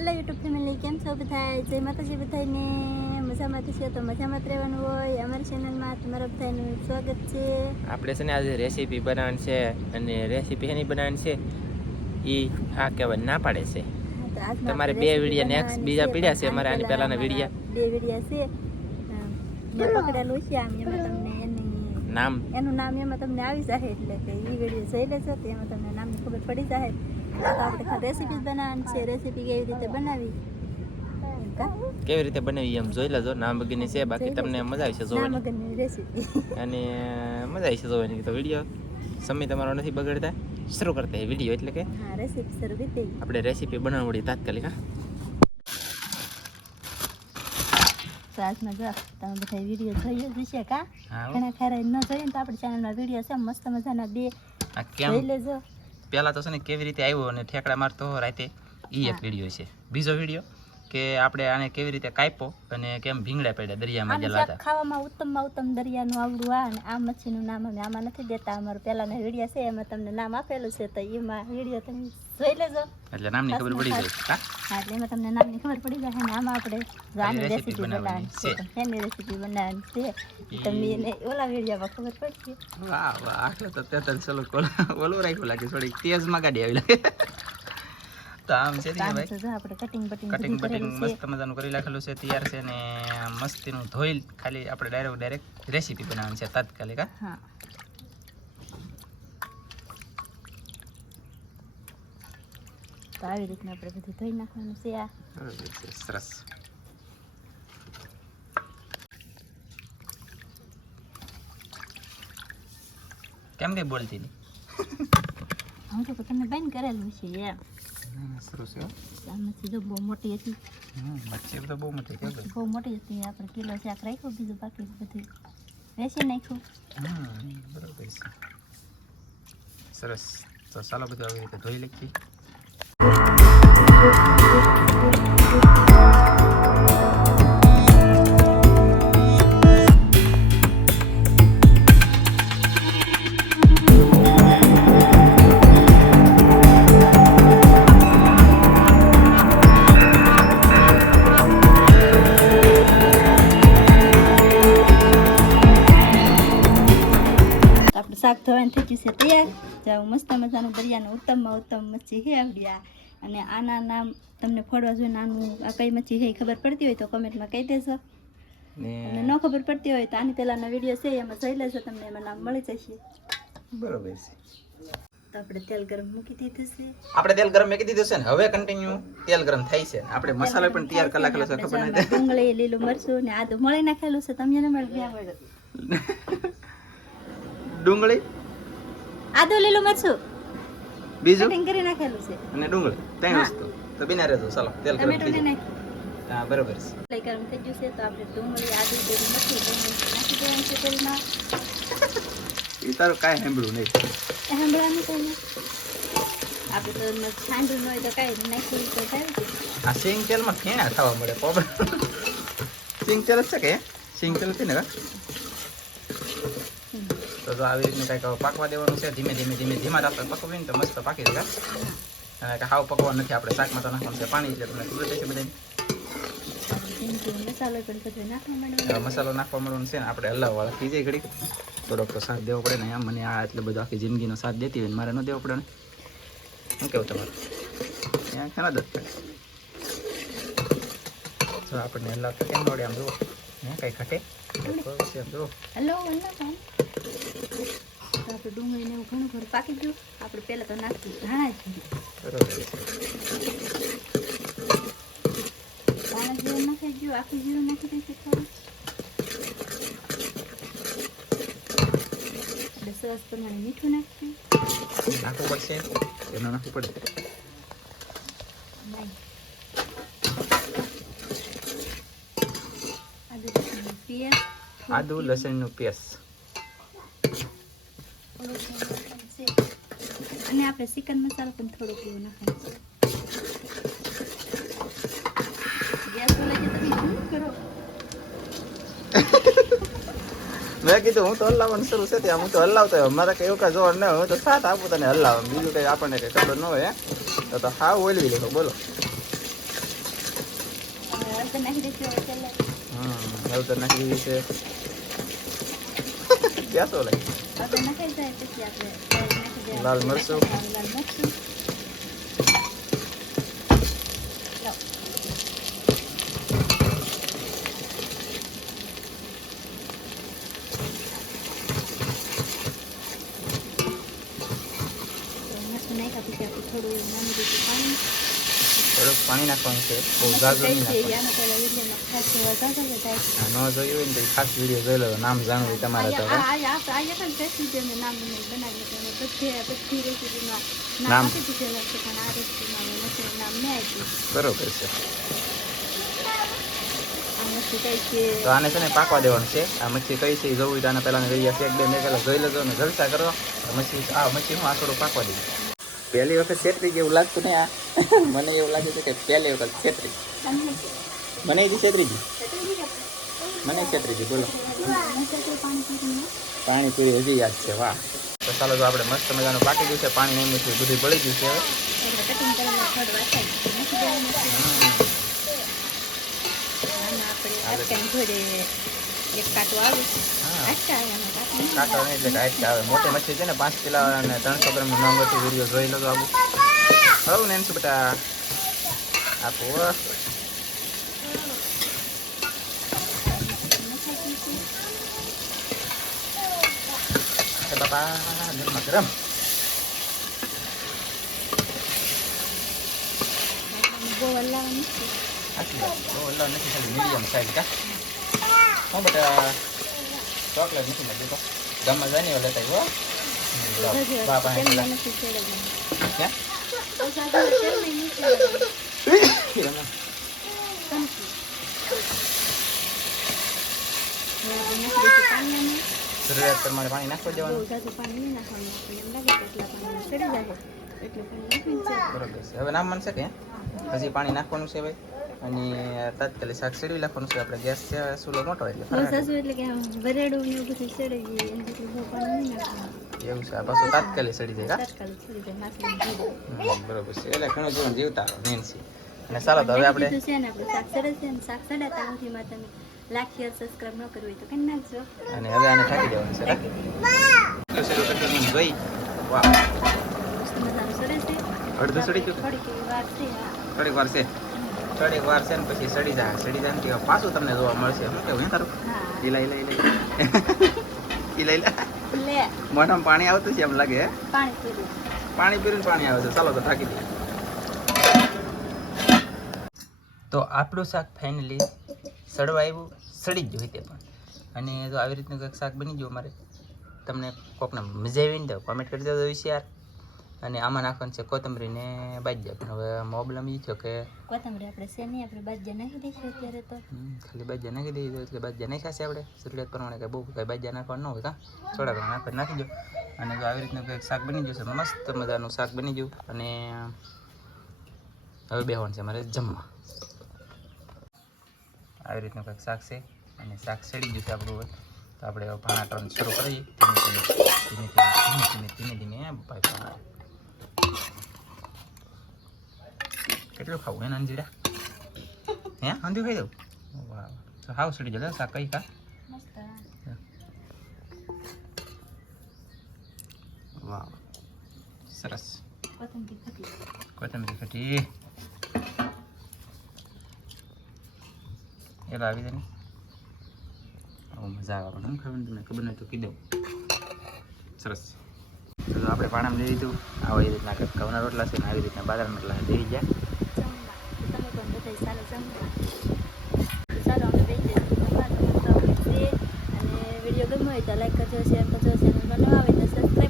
Hello YouTube family, કેમ છો બધા? જય માતાજી બધાને. મજામાં છે તો મજામાં જ રહેવાનું હોય. અમારી ચેનલમાં તમારા બધાનું સ્વાગત છે. આપણે છે ને આજે રેસીપી બનાવવાની છે અને રેસીપી એની બનાવવાની છે એ હા કહેવાય ના પાડે છે. તમારે બે વિડીયો નેક્સ્ટ બીજા પીડ્યા છે અમારે આની પહેલાના વિડીયા બે વિડીયા છે. મેં પકડેલું છે આમ એમાં તમને એનું નામ એમાં તમને આવી જાય એટલે કે એ વિડીયો જોઈ લેજો તો એમાં તમને નામની ખબર પડી જાય. તો આપણે રેસીપી બનાવવાની છે. રેસીપી કેવી રીતે બનાવી એમ જોઈ લેજો. નામ વગરની છે, બાકી તમને મજા આવશે જોવાની રેસીપી અને મજા આવશે જોવાની. તો વિડીયો સમય તમારો નથી બગડતા, શરૂ કરતા વિડીયો એટલે કે હા રેસીપી શરૂ કરી દઈએ. આપણે રેસીપી બનાવવાની તાત્કાલિક. તો આજમાં જો તમે બધા વિડીયો જોઈએ જ છે કા ઘણા ખરા ન જોઈએ ને તો આપણી ચેનલમાં વિડીયો છે મસ્ત મજાના બે જોઈ લેજો. પહેલા તો છે ને કેવી રીતે આવ્યો અને ઠેકડા મારતો રાતે એ એક વિડીયો છે. બીજો વિડીયો કે આપણે આને કેવી રીતે કાપ્યો અને કેમ ભીંગડા પડ્યા દરિયામાં ગયેલા હતા. ખાવામાં ઉત્તમ દરિયાનું આવડું આ અને આ મચ્છીનું નામ અમે આમાં નથી દેતા. અમારો પહેલાના વિડીયો છે એમાં તમને નામ આપેલું છે તો એમાં વિડીયો તમે જોઈ લેજો એટલે નામની ખબર પડી જાય. હા એટલે એમાં તમને નામની ખબર પડી જાય અને આમાં આપણે આની રેસીપી બનાવવાની છે. એની રેસીપી બનાવવાની છે તમને એને ઓલા વિડીયોમાં ખબર પડશે. વાહ વાહ આટલે તો 43 ચલો ઓલું રાખ્યું લાગે થોડી તેજમાં ગાડી આવી લાગે. તો આમ છે ભાઈ આપણે કટિંગ મસ્ત મજાનું કરી રાખેલું છે, તૈયાર છે ને મસ્તીનું ધોઈ ખાલી આપણે ડાયરેક્ટ રેસીપી બનાવવાની છે તાત્કાલિક. હા તો આવી રીતના આપણે બધું ધોઈ નાખવાનું છે. આ સરસ. કેમ કઈ બોલતી નહીં? હું તો તમને બંધ કરેલું છે એમ. સરસ છે. આમાંથી જો બહુ મોટી હતી. મચ્છી તો બહુ મોટી કે બહુ મોટી હતી. આપણે કિલો શાક રાખ્યું, બીજું બાકી બધું વેચી નાખ્યું. બરાબર છે. સરસ. તો ચાલો બધું આવી રીતે ધોઈ લઈએ. શાક ધોવાનું થઈ ગયું છે તૈયાર. જાવ મસ્ત મજાનું દરિયાનું ઉત્તમમાં ઉત્તમ મચ્છી છે આવડ્યા. અને આના નામ તમને ફોડવા જોઈએ આનું આ કઈ મચ્છી છે ખબર પડતી હોય તો કમેન્ટમાં કહી દેજો. અને ન ખબર પડતી હોય તો આની પહેલાના વિડીયો છે એમાં જોઈ લેજો, તમને એમાં નામ મળી જશે. બરોબર છે. તો આપણે તેલ ગરમ મૂકી દીધું છે. આપણે તેલ ગરમ મૂકી દીધું છે ને હવે કન્ટિન્યુ તેલ ગરમ થાય છે. આપણે મસાલો પણ તૈયાર કરી નાખેલો છે. ખબર નથી ડુંગળી, લીલું મરચું ને આદુ મળી નાખેલું છે. તમને મળે ડુંગળી, આદુ, લીલું મરચું બીજું કટિંગ કરી નાખેલું છે અને ડુંગળી ત્રણ વસ્તુ. તો બિના રહેજો. ચાલો તેલ ગરમ થઈ જાય. હા બરોબર છે. તેલ ગરમ થઈ ગયું છે તો આપણે ડુંગળી, આદુ, લીલું મરચું નાખી દેવાનું છે તેલમાં. એ તારું કાંઈ સાંભળ્યું નહીં. સાંભળવાનું છે ને આપણે તો સાંભળ્યું ન હોય તો કાંઈ નાખ્યું તો થાય. આ સિંગ તેલમાં ફેણા ખાવા મળે. પોપર સિંગ તેલ જ છે કે સિંગ તેલ છે ને કા? તો આવી રીતનું કંઈક પાકવા દેવાનું છે. ધીમા આપણે પકવીને તો મસ્ત પાકી જાય. અને હાવ પકવાનું નથી. આપણે શાકમાં તો નાખવાનું છે પાણી, એટલે તમને ખબર છે બધાને. મસાલો નાખવા મળવાનું છે ને આપણે હલાવવાળા થઈ જાય ઘડી. થોડોક તો સાથ દેવો પડે ને. આમ મને આ એટલે બધો આખી જિંદગીનો સાથ દેતી હોય મારે ન દેવો પડે ને. શું કેવું તમારું? ત્યાં ઘણા દત જો આપણને હલાવતા કેમ આવડે? આમ જુઓ કઈ ઘટે જુઓ. આપણે ડુંગળીને એવું ઘણું ઘણું પાકી ગયું. આપણે પહેલાં તો નાખી ધાણા જ બરોબર ધાણા જીરું નાખી ગયું. આખું જીરું નાખી દઈશું થોડું. આપણે સરસ પ્રમાણે મીઠું નાખ્યું. નાખવું પડશે એનું નાખવું પડે. આદુ લસણનું પેસ્ટ અને આપણે ચિકન મસાલો પણ થોડોક એવું નાખવાનું છે. ગેસ બોલાય તમે શું કરો? મેં કીધું હું તો હલાવવાનું શરૂ છે ત્યાં હું તો હલાવતો હોય. મારે કઈ એવું કાંઈ જોવા ન હોય તો સાથ આપું તને હલાવવા. બીજું કંઈ આપણને કંઈ ખબર ન હોય તો હા ઓલવી લેખો. બોલો હળદર નાખી દઈશું હવે પહેલા. હળદર નાખી દીધી છે. ક્યાં તો લાગી હળદર નાખી જાય પછી આપણે નાખી દઈએ લાલ મરચું. લાલ મરચું. થોડું પાણી નાખવાનું છે. બહુ ઝાઝું નહીં નાખવાનું. ન જોયું હોય ને તો ખાસ વિડીયો જોઈ લો. નામ જાણવું હોય તમારે તો બરોબર છે. તો આને છે ને પાકવા દેવાનું છે. આ મચ્છી કઈ છે જોવું હોય તો આને પહેલા વિડીયો એક બે મેં પહેલા જોઈ લેજો ને જલસા કરો. મચ્છી હું આ થોડું પાકવા દઉં. પહેલી વખત છેતરી જેવું લાગતું નહીં. આ મને એવું લાગે છે કે પહેલી વખત છેતરી મને છેતરીજી મને છેતરીજી. બોલો પાણીપુરી હજી યાદ છે. વાહ. તો ચાલો જો આપણે મસ્ત મજાનું પાકી ગયું છે. પાણી નહીં મીઠું બધું બળી ગયું છે. કાંટો નહીં એટલે કાંઈ આવે. મોટી મચ્છી છે ને 5 કિલો અને 300 ગ્રામ નંગરથી વિડીયો જોઈ લો. આવું હવે ને શું બેટા આપો. બાપા ગરમા ગરમ. બહુ હલ્લા નથી ખાલી મીડિયમ સાઈઝ. કા હું બેટા ચોકલેટ નથી લાગી તો ગમે જાય ને લેતા આવ્યો. બાપા જરૂરિયાત પ્રમાણે પાણી નાખવા દેવાનું. બરોબર છે. હવે નામ માનશે કે હજી પાણી નાખવાનું છે ભાઈ. અને તાત્કાલિક શાક સેડવી નાખવાનું છે. આપણે ગેસ છે ચૂલો મોટો એટલે એવું છે. આ પાછું તાત્કાલિક સડી જાય. બરોબર છે. એટલે ઘણું જીવન જીવતા મેન છે. અને ચાલો તો હવે આપણે અને હવે આને ઢાંકી દેવાનું છે. જોઈ વાહ અડધું સડી ગયું. થોડીક વાર છે ને પછી સડી જાય. સડી જાય ને પાછું તમને જોવા મળશે. શું કેવું તારું? મોઢામાં પાણી આવતું છે એમ લાગે. પાણી પીરું પાણી આવે છે. ચાલો તો ઢાંકી દઈએ. તો આપણું શાક ફાઇનલી સડવા આવ્યું. સડી જ ગયું તે પણ. અને જો આવી રીતનું કંઈક શાક બની ગયું અમારે. તમને કોકને મજા આવી ને તો કોમેન્ટ કરી દેજો વિશે. અને આમાં નાખવાનું છે કોથમરી ને બાજ્યા. પણ હવે પ્રોબ્લેમ એ થયો કે કોથમરી આપણે છે નહીં. આપણે બાજ્યા નાખી દઈશું અત્યારે તો. ખાલી બાજ્યા નાખી દઈએ એટલે બાજ્યા નાખ્યા છે આપણે. જરૂરિયાત પ્રમાણે કંઈ બહુ કંઈ બાજ્યા નાખવાનું ન હોય. કાં થોડા ઘણા નાખી દો. અને જો આવી રીતનું કંઈક શાક બની જશે. મસ્ત મજાનું શાક બની ગયું. અને હવે બેહવાનું છે મારે જમવા. આવી રીતનું કંઈક શાક છે. અને શાક સડી ગયું છે આપણું. હવે તો આપણે ભાણા કરવાનું શરૂ કરીએ. ધીમે ધીમે ભાઈ ભાણા. કેટલું ખાવું એના અંજીડા? હે અંધું ખાઈ દઉં? વાહ તો હાવ સડી જાય શાક. કઈ કા વાહ સરસ. કોથમરી ખટી એલા આવી જાય ને. મજા આવે. પણ ખબર તમને ખબર નહીં તો કહી દઉં. સરસ. તો આપણે પાણામાં લઈ લીધું. આવી રીતના ઘઉંના રોટલા છે ને આવી રીતના બાજરાના રોટલા દેવી ગયા. અને વિડીયો ગમ્યો હોય તો લાઈક કરજો, શેર કરજો. ચેનલમાં નવા આવે તો સબસ્ક્રાઈબ